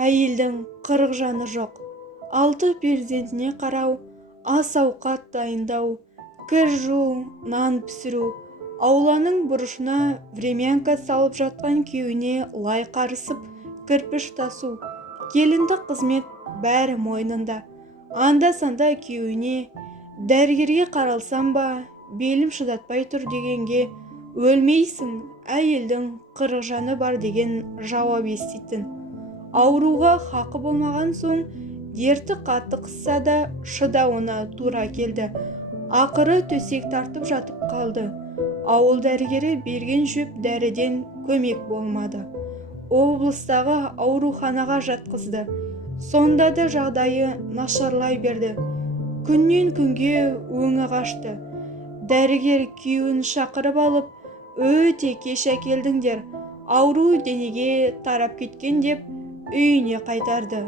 Әйелдің 40 жаны жоқ. 6 перзентіне қарау, ас ауқат дайындау, кір жуу, нан пісіру, ауланың бұрышына времянка салып жатқан күйеуіне лай қарысып, кірпіш тасу, келіндік қызмет бәрі мойнында. Анда-санда күйеуіне дәрігерге қаралсам ба, белім шыдатпай тұр дегенге, өлмейсің, әйелдің 40 жаны бар деген жауап еститін. Ауруға хақы болмаған соң, дерті қатты қысса да шыдауына тура келді. Ақыры төсек тартып жатып қалды. Ауыл дәрігері берген шөп дәріден көмек болмады. Облыстағы ауруханаға жатқызды. Сонда да жағдайы нашарлай берді. Күннен күнге өңі қашты. Дәрігер күйеуін шақырып алып, өте кеш әкелдіңдер, ауру денеге тарап кеткен деп үйіне қайтарды.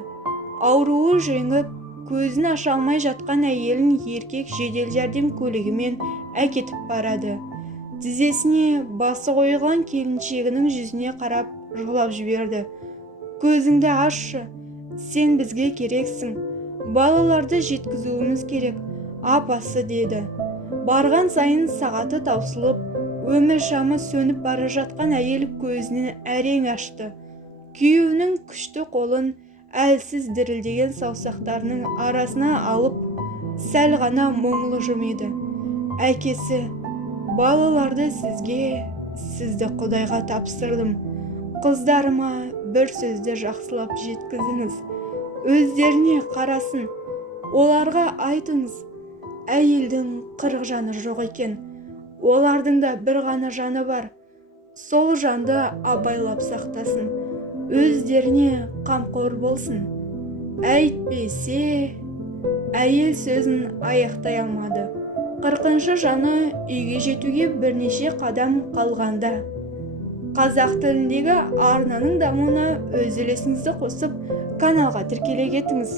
Ауруы жеңіп, көзін аша алмай жатқан әйелін еркек жедел жәрдем көлігімен әкетіп барады. Тізесіне басы қойылған келіншегінің жүзіне қарап жылап жіберді. Көзіңді ашшы, сен бізге керексің, балаларды жеткізуіміз керек, апасы деді. Барған сайын сағаты таусылып, өмір шамы сөніп бара жатқан әйел көзінен әрең ашты. Күйеуінің күшті қолын әлсіз дірілдеген саусақтарының арасына алып, сәл ғана мұңлы жымиды. Әкесі, балаларды сізге, сізді Құдайға тапсырдым. Қыздарыма бір сөзді жақсылап жеткізіңіз. Өздеріне қарасын, оларға айтыңыз, әйелдің 40 жаны жоқ екен. Олардың да бір ғана жаны бар. Сол жанды абайлап сақтасын. Өздеріне қамқор болсын. Әйтпесе, әйел сөзін аяқтай алмады. 40 жаны үйге жетуге бірнеше қадам қалғанда. Қазақ тіліндегі арнаның дамуына өз үлесіңізді қосып, каналға тіркеле кетіңіз.